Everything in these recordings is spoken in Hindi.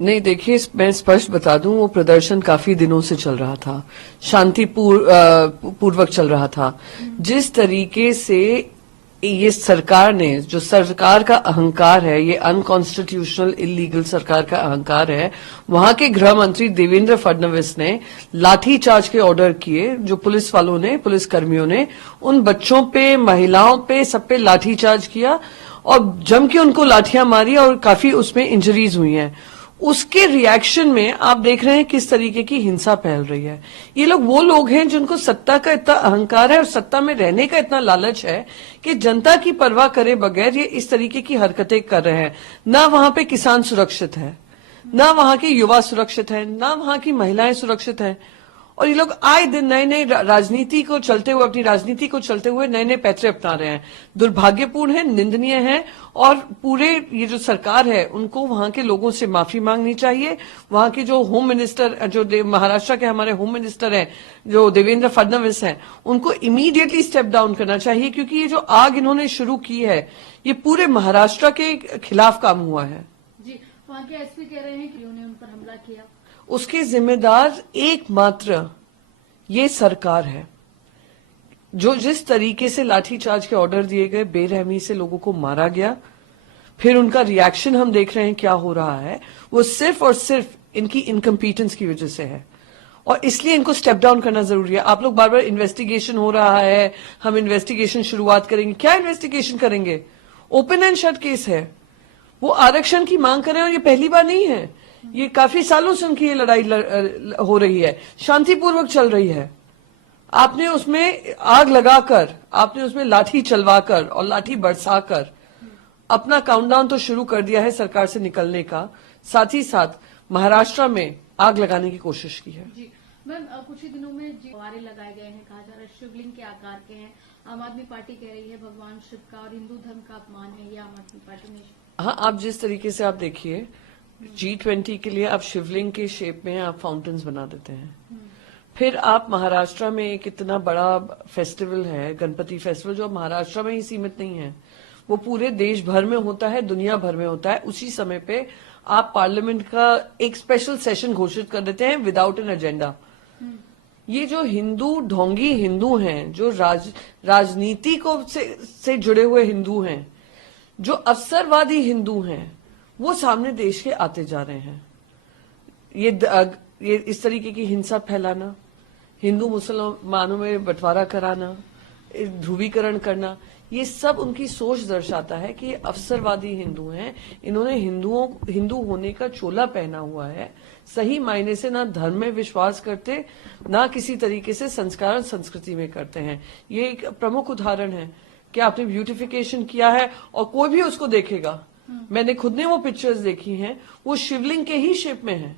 नहीं, देखिए, मैं स्पष्ट बता दूं, वो प्रदर्शन काफी दिनों से चल रहा था, पूर्वक चल रहा था। जिस तरीके से ये सरकार ने, जो सरकार का अहंकार है, ये अनकॉन्स्टिट्यूशनल इलीगल सरकार का अहंकार है, वहां के गृह मंत्री देवेंद्र फडणवीस ने लाठीचार्ज के ऑर्डर किए, जो पुलिस वालों ने, पुलिस कर्मियों ने उन बच्चों पे, महिलाओं पे, सब पे लाठीचार्ज किया और जम के उनको लाठियां मारी और काफी उसमें इंजरीज हुई हैं। उसके रिएक्शन में आप देख रहे हैं किस तरीके की हिंसा फैल रही है। ये लोग वो लोग हैं जिनको सत्ता का इतना अहंकार है और सत्ता में रहने का इतना लालच है कि जनता की परवाह करे बगैर ये इस तरीके की हरकतें कर रहे हैं। ना वहां पे किसान सुरक्षित है, ना वहां के युवा सुरक्षित है, ना वहां की महिलाएं सुरक्षित हैं। और ये लोग आए दिन नए नए राजनीति को चलते हुए, अपनी राजनीति को चलते हुए नए नए पैतरे अपना रहे हैं। दुर्भाग्यपूर्ण है, निंदनीय है। और पूरे ये जो सरकार है, उनको वहां के लोगों से माफी मांगनी चाहिए। वहां के जो होम मिनिस्टर, जो महाराष्ट्र के हमारे होम मिनिस्टर हैं, जो देवेंद्र फडणवीस हैं, उनको इमीडिएटली स्टेप डाउन करना चाहिए, क्योंकि ये जो आग इन्होंने शुरू की है, ये पूरे महाराष्ट्र के खिलाफ काम हुआ है। जी, वहां के एसपी कह रहे हैं कि उन्होंने उन पर हमला किया। उसके जिम्मेदार एकमात्र ये सरकार है। जो जिस तरीके से लाठीचार्ज के ऑर्डर दिए गए, बेरहमी से लोगों को मारा गया, फिर उनका रिएक्शन हम देख रहे हैं क्या हो रहा है, वो सिर्फ और सिर्फ इनकी इनकम्पिटेंस की वजह से है। और इसलिए इनको स्टेप डाउन करना जरूरी है। आप लोग बार बार इन्वेस्टिगेशन हो रहा है, हम इन्वेस्टिगेशन शुरुआत करेंगे। क्या इन्वेस्टिगेशन करेंगे? ओपन एंड शट केस है। वो आरक्षण की मांग कर रहे हैं और ये पहली बार नहीं है, ये काफी सालों से उनकी ये लड़ाई हो रही है, शांतिपूर्वक चल रही है। आपने उसमें आग लगाकर, आपने उसमें लाठी चलवाकर और लाठी बरसाकर अपना काउंटडाउन तो शुरू कर दिया है सरकार से निकलने का, साथ ही साथ महाराष्ट्र में आग लगाने की कोशिश की है। जी मैम, कुछ ही दिनों में फव्वारे लगाए गए हैं, कहा जा रहा है शिवलिंग के आकार के हैं। आम आदमी पार्टी कह रही है भगवान शिव का और हिंदू धर्म का अपमान है, ये आम आदमी पार्टी ने। हाँ, आप जिस तरीके से आप देखिए, G20 के लिए आप शिवलिंग के शेप में आप फाउंटेन्स बना देते हैं। फिर आप महाराष्ट्र में एक इतना बड़ा फेस्टिवल है, गणपति फेस्टिवल, जो महाराष्ट्र में ही सीमित नहीं है, वो पूरे देश भर में होता है, दुनिया भर में होता है। उसी समय पे आप पार्लियामेंट का एक स्पेशल सेशन घोषित कर देते हैं विदाउट एन एजेंडा। ये जो हिंदू, ढोंगी हिंदू हैं, जो राजनीति को से जुड़े हुए हिंदू हैं, जो अवसरवादी हिंदू हैं, वो सामने देश के आते जा रहे हैं। ये इस तरीके की हिंसा फैलाना, हिंदू मुसलमानों में बंटवारा कराना, ध्रुवीकरण करना, ये सब उनकी सोच दर्शाता है कि ये अवसरवादी हिंदू हैं। इन्होंने हिंदू होने का चोला पहना हुआ है। सही मायने से ना धर्म में विश्वास करते, ना किसी तरीके से संस्कार और संस्कृति में करते हैं। ये एक प्रमुख उदाहरण है कि आपने ब्यूटिफिकेशन किया है और कोई भी उसको देखेगा। मैंने खुद ने वो पिक्चर्स देखी हैं, वो शिवलिंग के ही शेप में है।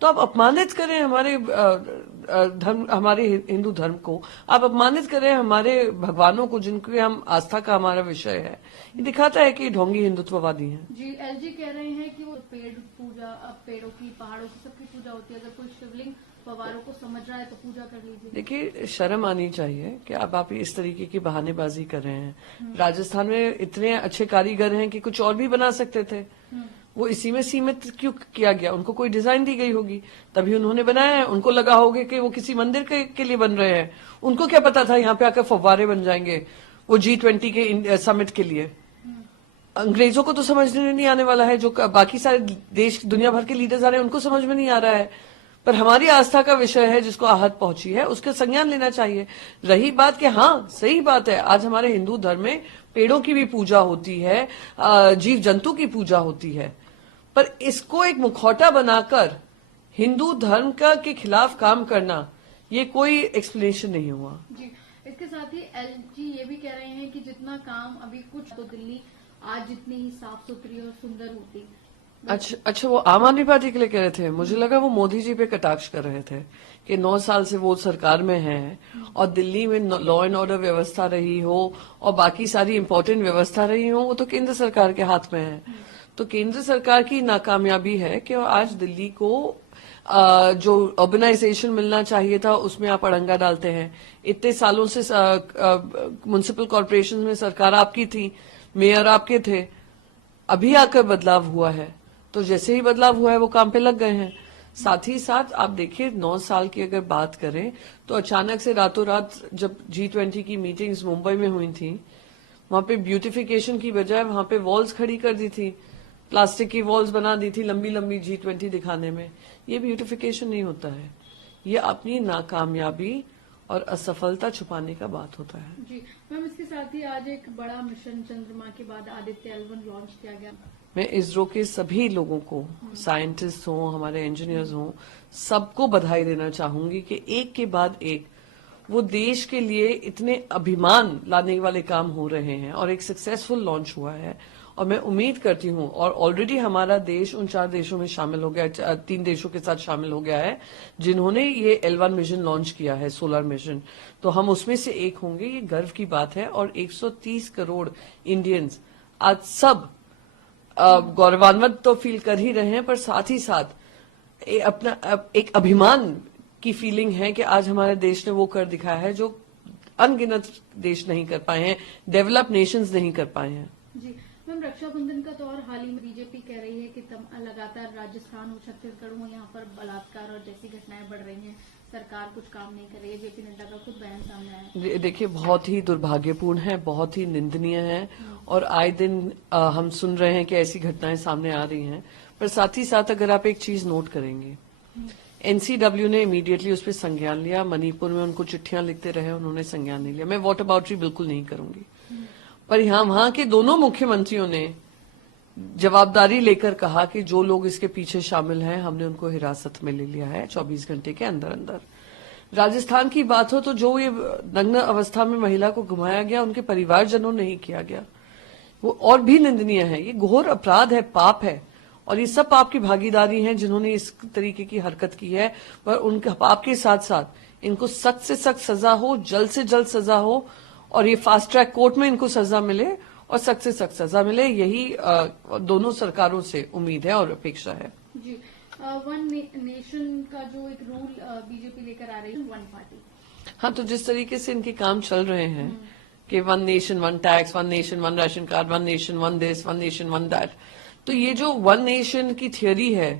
तो आप अपमानित करें हमारे धर्म, हमारे हिंदू धर्म को, आप अपमानित करें हमारे भगवानों को, जिनके हम आस्था का हमारा विषय है। ये दिखाता है कि ढोंगी हिंदुत्ववादी हैं। जी, एलजी कह रहे हैं कि वो पेड़ पूजा, पेड़ों की, पहाड़ों की, सबकी पूजा होती है। अगर कोई शिवलिंग फव्वारों को समझ रहा है तो पूजा कर लीजिए। देखिए, शर्म आनी चाहिए कि अब आप इस तरीके की बहानेबाजी कर रहे हैं। राजस्थान में इतने अच्छे कारीगर हैं कि कुछ और भी बना सकते थे, वो इसी में सीमित क्यों किया गया? उनको कोई डिजाइन दी गई होगी, तभी उन्होंने बनाया है। उनको लगा होगा कि वो किसी मंदिर के लिए बन रहे हैं। उनको क्या पता था यहाँ पे आकर फव्वारे बन जाएंगे वो G20 के समिट के लिए। अंग्रेजों को तो समझने नहीं आने वाला है, जो बाकी सारे देश, दुनिया भर के लीडर्स आ रहे हैं, उनको समझ में नहीं आ रहा है। पर हमारी आस्था का विषय है, जिसको आहत पहुंची है, उसका संज्ञान लेना चाहिए। रही बात कि हाँ, सही बात है, आज हमारे हिंदू धर्म में पेड़ों की भी पूजा होती है, जीव जंतु की पूजा होती है, पर इसको एक मुखौटा बनाकर हिंदू धर्म के खिलाफ काम करना, ये कोई एक्सप्लेनेशन नहीं हुआ। जी, इसके साथ ही एलजी ये भी कह रहे हैं कि जितना काम अभी कुछ तो दिल्ली आज जितनी ही साफ सुथरी और सुंदर होती। अच्छा, वो आम आदमी पार्टी के लिए कह रहे थे। मुझे लगा वो मोदी जी पे कटाक्ष कर रहे थे कि 9 साल से वो सरकार में हैं और दिल्ली में लॉ एंड ऑर्डर व्यवस्था रही हो और बाकी सारी इंपॉर्टेंट व्यवस्था रही हो, वो तो केंद्र सरकार के हाथ में है। तो केंद्र सरकार की नाकामयाबी है कि आज दिल्ली को जो अर्बनाइजेशन मिलना चाहिए था, उसमें आप अड़ंगा डालते हैं। इतने सालों से म्युनिसिपल कॉर्पोरेशन में सरकार आपकी थी, मेयर आपके थे, अभी आकर बदलाव हुआ है। तो जैसे ही बदलाव हुआ है वो काम पे लग गए हैं। साथ ही साथ आप देखिए 9 साल की अगर बात करें तो अचानक से रातों रात जब G20 की मीटिंग्स मुंबई में हुई थी, वहां पे ब्यूटिफिकेशन की बजाय वहां पे वॉल्स खड़ी कर दी थी, प्लास्टिक की वॉल्स बना दी थी लंबी लंबी G20 दिखाने में। ये ब्यूटिफिकेशन नहीं होता है, ये अपनी नाकामयाबी और असफलता छुपाने का बात होता है। जी मैम, इसके साथ ही आज एक बड़ा मिशन चंद्रमा के बाद आदित्य L1 लॉन्च किया गया। मैं इसरो के सभी लोगों को, साइंटिस्ट हों, हमारे इंजीनियर्स हों, सबको बधाई देना चाहूंगी कि एक के बाद एक वो देश के लिए इतने अभिमान लाने वाले काम हो रहे हैं और एक सक्सेसफुल लॉन्च हुआ है। और मैं उम्मीद करती हूं, और ऑलरेडी हमारा देश उन 4 देशों में शामिल हो गया, 3 देशों के साथ शामिल हो गया है जिन्होंने ये L1 मिशन लॉन्च किया है, सोलर मिशन। तो हम उसमें से एक होंगे, ये गर्व की बात है। और 130 करोड़ इंडियंस आज सब गौरवान्वित तो फील कर ही रहे हैं, पर साथ ही साथ अपना एक अभिमान की फीलिंग है कि आज हमारे देश ने वो कर दिखाया है जो अनगिनत देश नहीं कर पाए हैं, डेवलप नेशंस नहीं कर पाए हैं। जी मैम, रक्षाबंधन का दौर हाल ही में बीजेपी कह रही है कि लगातार राजस्थान हो, छत्तीसगढ़ हो, यहाँ पर बलात्कार और जैसी घटनाएं बढ़ रही हैं, सरकार कुछ काम नहीं कर रही है। जेपी नड्डा का खुद बयान सामने आया है। देखिए, बहुत ही दुर्भाग्यपूर्ण है, बहुत ही निंदनीय है और आए दिन हम सुन रहे हैं कि ऐसी घटनाएं सामने आ रही हैं। पर साथ ही साथ अगर आप एक चीज नोट करेंगे, एनसीडब्ल्यू ने इमीडिएटली उस पर संज्ञान लिया। मणिपुर में उनको चिट्ठियां लिखते रहे, उन्होंने संज्ञान नहीं लिया। मैं वॉट अबाउटरी बिल्कुल नहीं करूंगी, पर यहाँ वहां के दोनों मुख्यमंत्रियों ने जवाबदारी लेकर कहा कि जो लोग इसके पीछे शामिल हैं हमने उनको हिरासत में ले लिया है 24 घंटे के अंदर अंदर। राजस्थान की बात हो तो जो ये नग्न अवस्था में महिला को घुमाया गया उनके परिवारजनों ने ही किया गया, वो और भी निंदनीय है। ये घोर अपराध है, पाप है, और ये सब पाप की भागीदारी हैं जिन्होंने इस तरीके की हरकत की है। पर उनके पाप के साथ साथ इनको सख्त से सख्त सजा हो, जल्द से जल्द सजा हो, और ये फास्ट ट्रैक कोर्ट में इनको सजा मिले और सख्त से सख्त सजा मिले, यही दोनों सरकारों से उम्मीद है और अपेक्षा है। जी, वन नेशन का जो एक रूल बीजेपी लेकर आ रही है, वन पार्टी। हाँ, तो जिस तरीके से इनके काम चल रहे हैं कि one nation one tax, one nation one ration card, one nation one this, one nation one that, तो ये जो वन नेशन की थियोरी है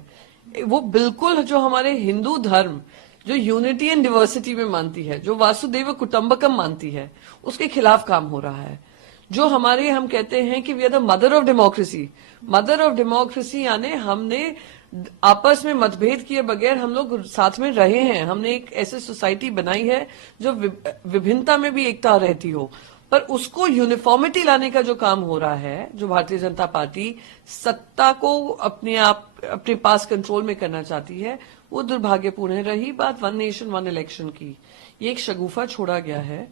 वो बिल्कुल जो हमारे हिंदू धर्म जो यूनिटी एंड डिवर्सिटी में मानती है, जो वासुदेव कुटुंबकम मानती है, उसके खिलाफ काम हो रहा है। जो हमारे हम कहते हैं कि we are the mother of democracy, mother of democracy यानी हमने आपस में मतभेद किए बगैर हम लोग साथ में रहे हैं। हमने एक ऐसी सोसाइटी बनाई है जो विभिन्नता में भी एकता रहती हो, पर उसको यूनिफॉर्मिटी लाने का जो काम हो रहा है, जो भारतीय जनता पार्टी सत्ता को अपने पास कंट्रोल में करना चाहती है, वो दुर्भाग्यपूर्ण है। रही बात वन नेशन वन इलेक्शन की, ये एक शगुफा छोड़ा गया है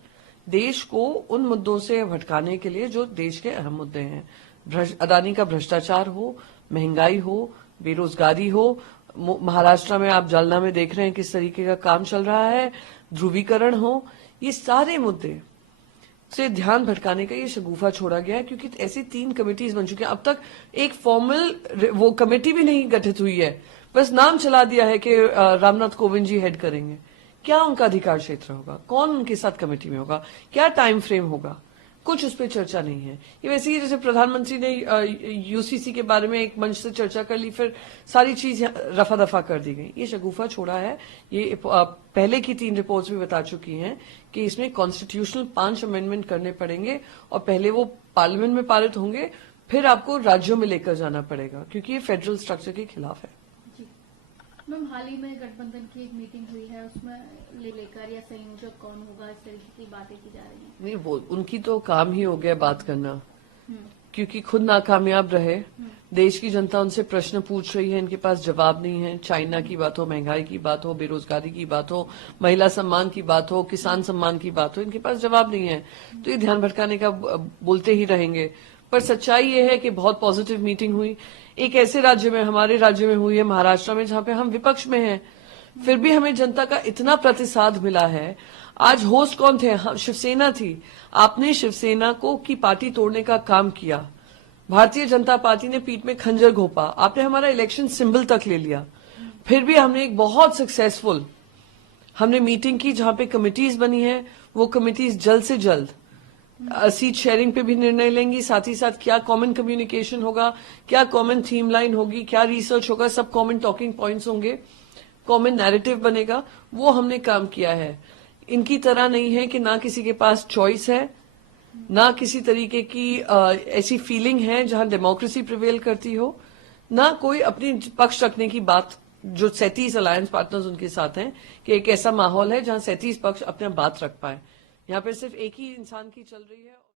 देश को उन मुद्दों से भटकाने के लिए जो देश के अहम मुद्दे हैं। अदानी का भ्रष्टाचार हो, महंगाई हो, बेरोजगारी हो, महाराष्ट्र में आप जालना में देख रहे हैं किस तरीके का काम चल रहा है, ध्रुवीकरण हो, ये सारे मुद्दे से ध्यान भटकाने का ये शगुफा छोड़ा गया है। क्योंकि ऐसी 3 कमेटीज बन चुकी हैं, अब तक एक फॉर्मल वो कमेटी भी नहीं गठित हुई है, बस नाम चला दिया है कि रामनाथ कोविंद जी हेड करेंगे। क्या उनका अधिकार क्षेत्र होगा, कौन उनके साथ कमेटी में होगा, क्या टाइम फ्रेम होगा, कुछ उस पर चर्चा नहीं है। ये वैसे ही जैसे प्रधानमंत्री ने यूसीसी के बारे में एक मंच से चर्चा कर ली, फिर सारी चीज रफा दफा कर दी गई। ये शगुफा छोड़ा है। ये पहले की 3 रिपोर्ट्स भी बता चुकी हैं कि इसमें कॉन्स्टिट्यूशनल 5 अमेंडमेंट करने पड़ेंगे और पहले वो पार्लियामेंट में पारित होंगे, फिर आपको राज्यों में लेकर जाना पड़ेगा, क्योंकि ये फेडरल स्ट्रक्चर के खिलाफ है। मैम, हाल ही में गठबंधन की एक मीटिंग हुई है, उसमें लेकर या संयोजक कौन होगा, इस तरीके की बातें की जा रही हैं। नहीं, वो उनकी तो काम ही हो गया बात करना, क्योंकि खुद नाकामयाब रहे। देश की जनता उनसे प्रश्न पूछ रही है, इनके पास जवाब नहीं है। चाइना की बात हो, महंगाई की बात हो, बेरोजगारी की बात हो, महिला सम्मान की बात हो, किसान सम्मान की बात हो, इनके पास जवाब नहीं है। तो ये ध्यान भटकाने का बोलते ही रहेंगे। पर सच्चाई ये है कि बहुत पॉजिटिव मीटिंग हुई। एक ऐसे राज्य में, हमारे राज्य में हुई है, महाराष्ट्र में, जहां पे हम विपक्ष में हैं, फिर भी हमें जनता का इतना प्रतिसाद मिला है। आज होस्ट कौन थे? शिवसेना थी। आपने शिवसेना को की पार्टी तोड़ने का काम किया, भारतीय जनता पार्टी ने पीठ में खंजर घोंपा, आपने हमारा इलेक्शन सिंबल तक ले लिया। फिर भी हमने एक बहुत सक्सेसफुल हमने मीटिंग की जहां पे कमिटीज बनी है। वो कमिटीज जल्द से जल्द सीट शेयरिंग पे भी निर्णय लेंगी, साथ ही साथ क्या कॉमन कम्युनिकेशन होगा, क्या कॉमन थीम लाइन होगी, क्या रिसर्च होगा, सब कॉमन टॉकिंग पॉइंट्स होंगे, कॉमन नैरेटिव बनेगा, वो हमने काम किया है। इनकी तरह नहीं है कि ना किसी के पास चॉइस है, ना किसी तरीके की ऐसी फीलिंग है जहां डेमोक्रेसी प्रिवेल करती हो, ना कोई अपनी पक्ष रखने की बात, जो 37 अलायंस पार्टनर्स उनके साथ हैं, कि एक ऐसा माहौल है जहां 37 पक्ष अपना बात रख पाए। यहाँ पे सिर्फ एक ही इंसान की चल रही है।